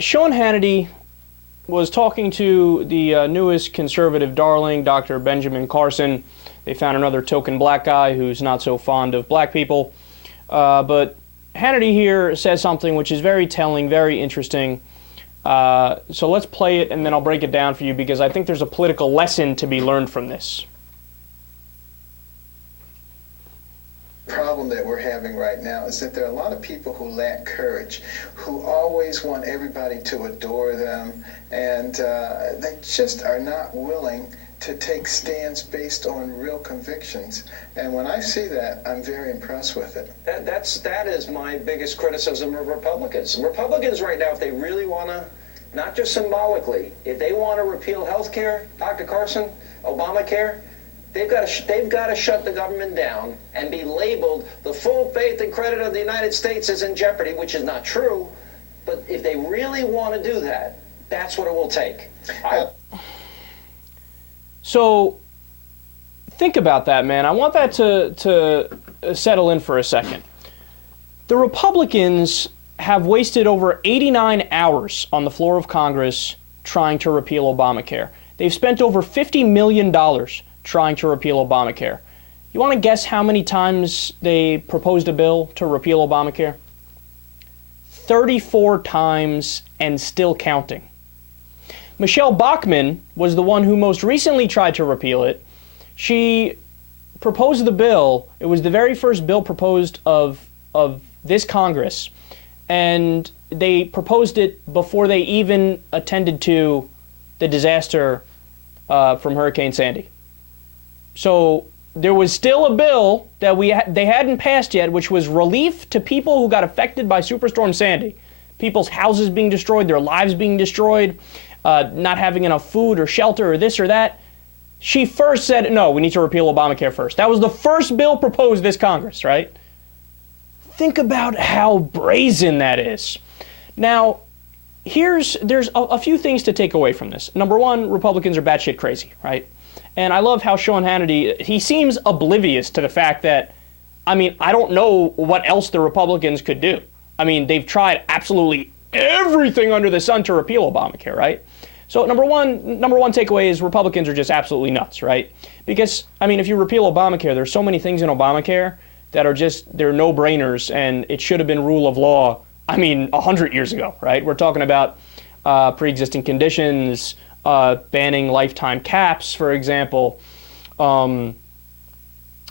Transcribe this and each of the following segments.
Sean Hannity was talking to the newest conservative darling, Dr. Benjamin Carson. They found another token black guy who's not so fond of black people. But Hannity here says something which is very telling, very interesting. So let's play it, and then I'll break it down for you, because I think there's a political lesson to be learned from this. Problem that we're having right now is that there are a lot of people who lack courage, who always want everybody to adore them, and they just are not willing to take stands based on real convictions. And when I see that, I'm very impressed with it. That is my biggest criticism of Republicans. Republicans right now, if they really want to, not just symbolically, if they want to repeal health care, Dr. Carson, Obamacare, they've got to shut the government down and be labeled the full faith and credit of the United States is in jeopardy, which is not true. But if they really want to do that, that's what it will take. So think about that, man. I want that to settle in for a second. The Republicans have wasted over 89 hours on the floor of Congress trying to repeal Obamacare. They've spent over $50 million trying to repeal Obamacare. You want to guess how many times they proposed a bill to repeal Obamacare? 34 times, and still counting. Michelle Bachmann was the one who most recently tried to repeal it. She proposed the bill. It was the very first bill proposed of this Congress, and they proposed it before they even attended to the disaster from Hurricane Sandy. So there was still a bill that they hadn't passed yet, which was relief to people who got affected by Superstorm Sandy. People's houses being destroyed, their lives being destroyed, not having enough food or shelter or this or that. She first said, no, we need to repeal Obamacare first. That was the first bill proposed this Congress, right? Think about how brazen that is. Now, there's a few things to take away from this. Number one, Republicans are batshit crazy, right? And I love how Sean Hannity, he seems oblivious to the fact that, I mean, I don't know what else the Republicans could do. I mean, they've tried absolutely everything under the sun to repeal Obamacare, right? So number one takeaway is Republicans are just absolutely nuts, right? Because, I mean, if you repeal Obamacare, there's so many things in Obamacare that are just, they're no-brainers, and it should have been rule of law, I mean, 100 years ago, right? We're talking about pre-existing conditions, banning lifetime caps, for example,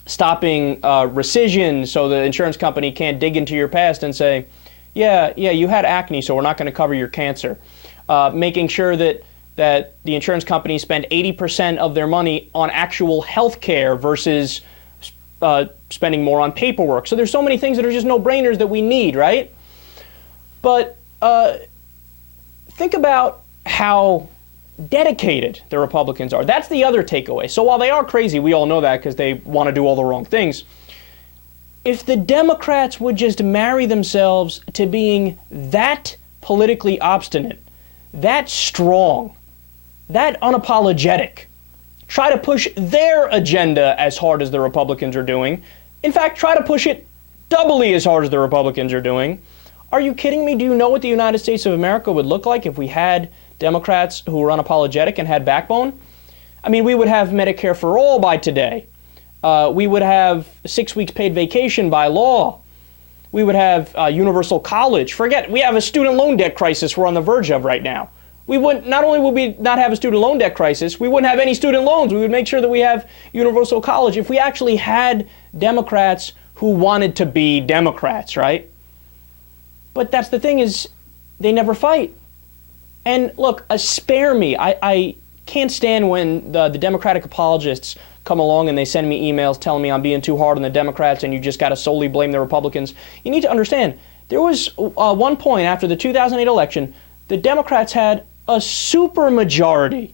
stopping rescission so the insurance company can't dig into your past and say, yeah, you had acne, so we're not going to cover your cancer. Making sure that the insurance companies spend 80% of their money on actual health care versus spending more on paperwork. So there's so many things that are just no-brainers that we need, right? But think about how dedicated the Republicans are. That's the other takeaway. So while they are crazy, we all know that because they want to do all the wrong things. If the Democrats would just marry themselves to being that politically obstinate, that strong, that unapologetic, try to push their agenda as hard as the Republicans are doing, in fact, try to push it doubly as hard as the Republicans are doing. Are you kidding me? Do you know what the United States of America would look like if we had Democrats who were unapologetic and had backbone? I mean, we would have Medicare for all by today. We would have 6 weeks paid vacation by law. We would have universal college. We have a student loan debt crisis we're on the verge of right now. Not only would we not have a student loan debt crisis, we wouldn't have any student loans. We would make sure that we have universal college if we actually had Democrats who wanted to be Democrats, right? But that's the thing, is they never fight. And look, spare me. I can't stand when the Democratic apologists come along and they send me emails telling me I'm being too hard on the Democrats and you just got to solely blame the Republicans. You need to understand, there was one point after the 2008 election, the Democrats had a supermajority.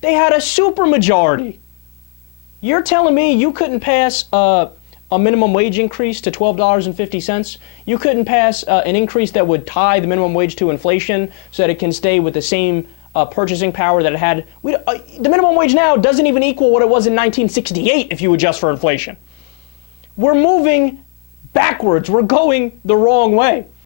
They had a supermajority. You're telling me you couldn't pass a minimum wage increase to $12.50? You couldn't pass an increase that would tie the minimum wage to inflation so that it can stay with the same purchasing power that it had? The minimum wage now doesn't even equal what it was in 1968 if you adjust for inflation. We're moving backwards. We're going the wrong way.